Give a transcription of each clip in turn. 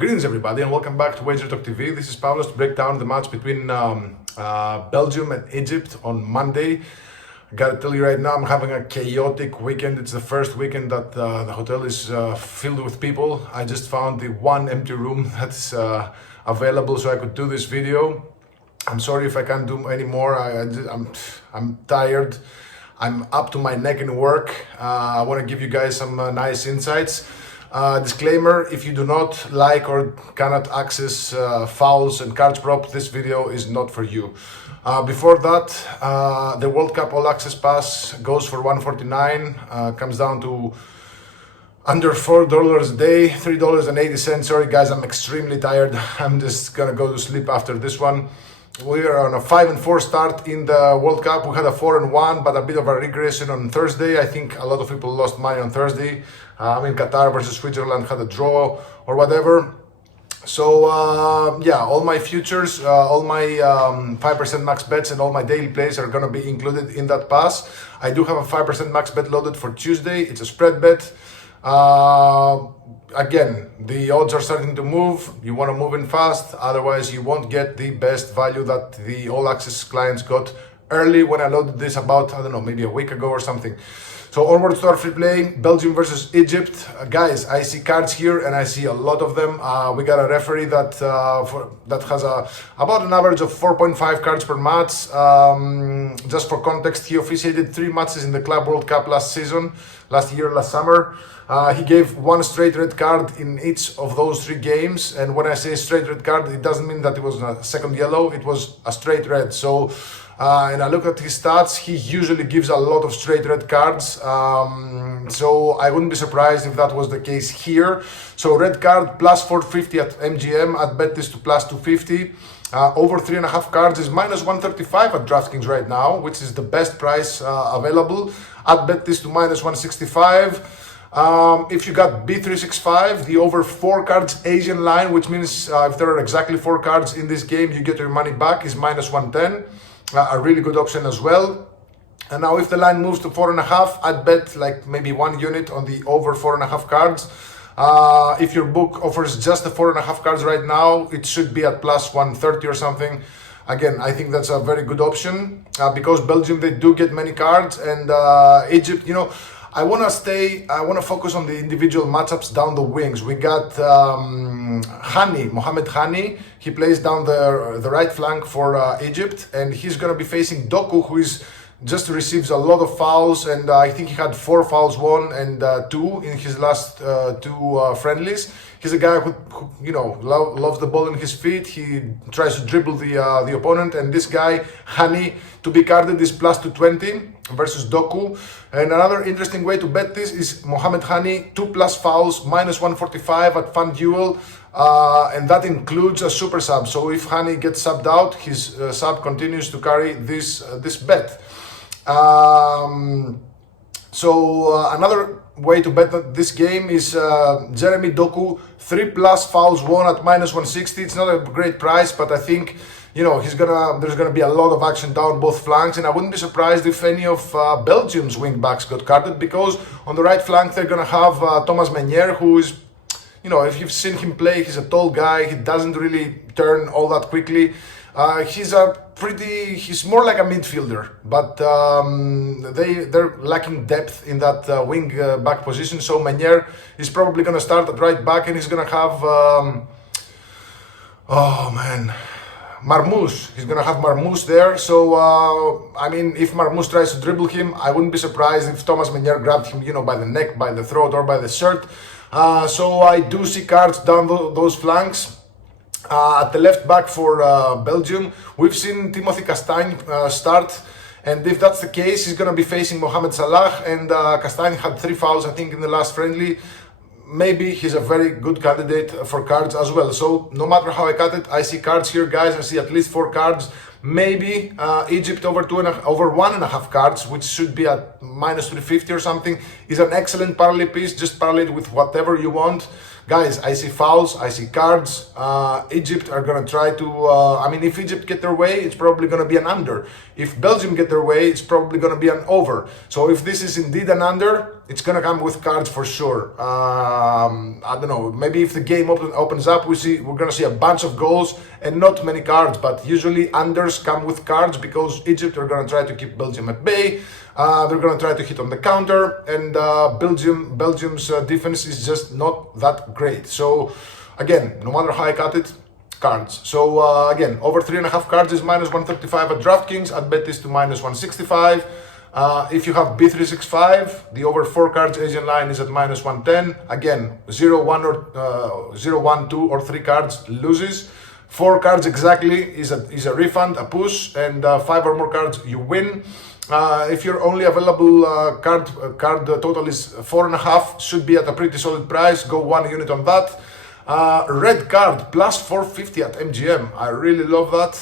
Greetings everybody and welcome back to Wager Talk TV. This is Pavlos to break down the match between Belgium and Egypt on Monday. I gotta tell you right now, I'm having a chaotic weekend. It's the first weekend that the hotel is filled with people. I just found the one empty room that's available so I could do this video. I'm sorry if I can't do any more. I'm tired. I'm up to my neck in work. I want to give you guys some nice insights. Disclaimer, if you do not like or cannot access fouls and cards prop, this video is not for you. Before that, the World Cup All Access Pass goes for $149, comes down to under $4 a day, $3.80. Sorry guys, I'm extremely tired. I'm just gonna go to sleep after this one. We are on a 5-4 start in the World Cup. We had a 4-1, but a bit of a regression on Thursday. I think a lot of people lost money on Thursday. Qatar versus Switzerland had a draw or whatever. So yeah, all my futures, all my 5% max bets and all my daily plays are going to be included in that pass. I do have a 5% max bet loaded for Tuesday. It's a spread bet. Again, the odds are starting to move. You want to move in fast, otherwise you won't get the best value that the All Access clients got early when I loaded this about, I don't know, maybe a week ago or something. So onwards to our free play, Belgium versus Egypt. Guys, I see cards here and I see a lot of them. We got a referee that has about an average of 4.5 cards per match. Just for context, he officiated 3 matches in the Club World Cup last summer. He gave 1 straight red card in each of those 3 games. And when I say straight red card, it doesn't mean that it was a second yellow, it was a straight red. So, and I look at his stats, he usually gives a lot of straight red cards. So I wouldn't be surprised if that was the case here. So red card plus 450 at MGM, I'd bet this to plus 250. Over 3.5 cards is minus 135 at DraftKings right now, which is the best price available. I'd bet this to minus 165. If you got B365, the over 4 cards Asian line, which means if there are exactly 4 cards in this game, you get your money back, is minus 110. A really good option as well. And now if the line moves to 4.5, I'd bet like maybe 1 unit on the over 4.5 cards. If your book offers just the 4.5 cards right now, it should be at plus 130 or something. Again, I think that's a very good option because Belgium, they do get many cards, and Egypt, you know, I want to focus on the individual matchups down the wings. We got Mohamed Hani. He plays down the right flank for Egypt, and he's going to be facing Doku, who is just receives a lot of fouls, and I think he had 4 fouls won and 2 in his last 2 friendlies. He's a guy who you know, loves the ball in his feet. He tries to dribble the opponent, and this guy Hani to be carded is plus 220 versus Doku. And another interesting way to bet this is Mohamed Hani 2+ fouls minus 145 at FanDuel, and that includes a super sub. So if Hani gets subbed out, his sub continues to carry this bet. Another way to bet this game is Jeremy Doku 3+ fouls won at minus 160. It's not a great price, but I think, you know, there's gonna be a lot of action down both flanks, and I wouldn't be surprised if any of Belgium's wing backs got carded, because on the right flank they're gonna have Thomas Meunier, who is, you know, if you've seen him play, he's a tall guy. He doesn't really turn all that quickly. He's more like a midfielder, but they're lacking depth in that wing back position. So Meunier is probably going to start at right back, and he's going to have Marmoush. He's going to have Marmoush there. So I mean, if Marmoush tries to dribble him, I wouldn't be surprised if Thomas Meunier grabbed him, you know, by the neck, by the throat, or by the shirt. So I do see cards down those flanks. At the left back for Belgium, we've seen Timothy Castagne start, and if that's the case, he's going to be facing Mohamed Salah, and Castagne had 3 fouls, I think, in the last friendly. Maybe he's a very good candidate for cards as well. So no matter how I cut it, I see cards here, guys. I see at least 4 cards. Maybe Egypt over 1.5 cards, which should be at minus 350 or something, is an excellent parlay piece. Just parlay it with whatever you want. Guys, I see fouls, I see cards. Egypt are going to try to, if Egypt get their way, it's probably going to be an under. If Belgium get their way, it's probably going to be an over. So if this is indeed an under, it's gonna come with cards for sure. I don't know, maybe if the game opens up, we're gonna see a bunch of goals and not many cards, but usually unders come with cards because Egypt are gonna try to keep Belgium at bay. They're gonna try to hit on the counter, and Belgium's defense is just not that great. So again, no matter how I cut it, cards. So again, over 3.5 cards is -135 at DraftKings. At Betis to -165. If you have B365, the over 4 cards Asian line is at -110. Again, 0, 1, or 0, 1, 2, or 3 cards loses. 4 cards exactly is a refund, a push, and 5 or more cards you win. If your only available card total is 4.5, should be at a pretty solid price. Go 1 unit on that. Red card plus 450 at MGM. I really love that.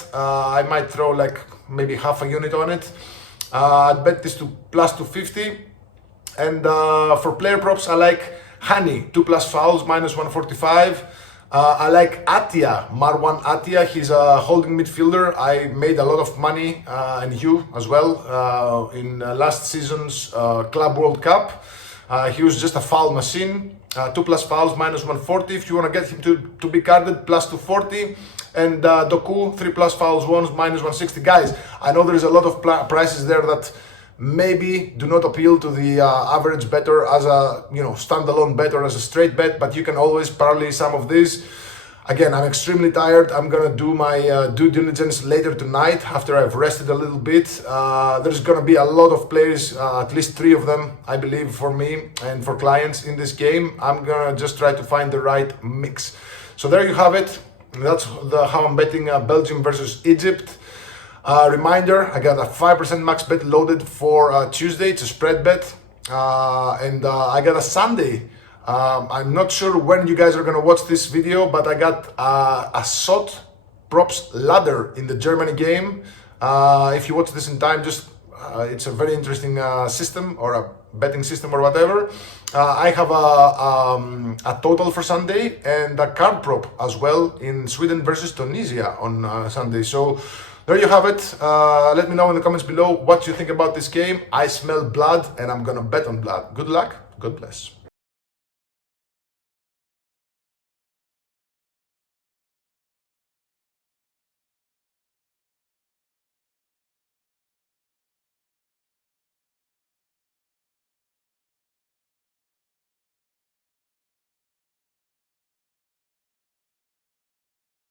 I might throw like maybe half a unit on it. I'd bet this to plus 250. And for player props, I like Hani, 2+ fouls, -145. I like Atia, Marwan Atia. He's a holding midfielder. I made a lot of money, and you as well, in last season's Club World Cup. He was just a foul machine. 2+ fouls, -140. If you want to get him to be carded, plus 240. And Doku, 3+ fouls, ones, -160. Guys, I know there is a lot of prices there that maybe do not appeal to the average bettor as a standalone bet or as a straight bet, but you can always parlay some of these. Again, I'm extremely tired. I'm gonna do my due diligence later tonight after I've rested a little bit. There's gonna be a lot of players, at least 3 of them, I believe, for me and for clients in this game. I'm gonna just try to find the right mix. So there you have it. That's how I'm betting Belgium versus Egypt. Reminder, I got a 5% max bet loaded for Tuesday. It's a spread bet. And I got a Sunday. I'm not sure when you guys are going to watch this video, but I got a SOT props ladder in the Germany game. If you watch this in time, it's a very interesting system, or a betting system, or whatever. I have a total for Sunday and a card prop as well in Sweden versus Tunisia on Sunday. So there you have it. Let me know in the comments below what you think about this game. I smell blood and I'm gonna bet on blood. Good luck. God bless.